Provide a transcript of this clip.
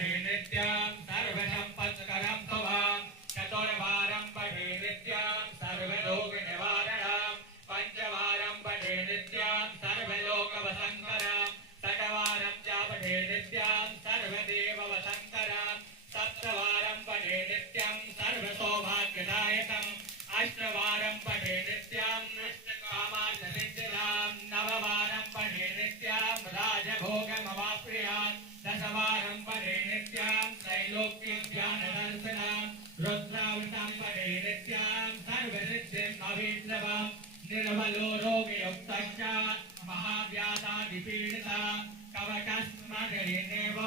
पठे नित्यां सर्वसम्पत्करं त्वां चतुर्वारं पठे नित्यां सर्वलोकनिवारणं पंचवारं पठे नित्यां सर्वलोकवशङ्करं षट्वारं च पठे नित्यां सर्वदेववशङ्करं सप्तवारं पठे नित्यं सर्वसौभाग्यदायकम् अष्टवारं पठे नित्यां नष्टकामार्थसिद्धिदां नववारं पठे नित्यां राजभोगमवाप्नुयात् दशवारं पठे नित्यां त्रैलोक्यज्ञानदर्शनं रुद्रावृतं पठे नित्यां सर्वसिद्धिम् अभिद्रवं निर्मलो रोगयुक्तश्च महाव्याधादिपीडिता कवचस्मरणेनेव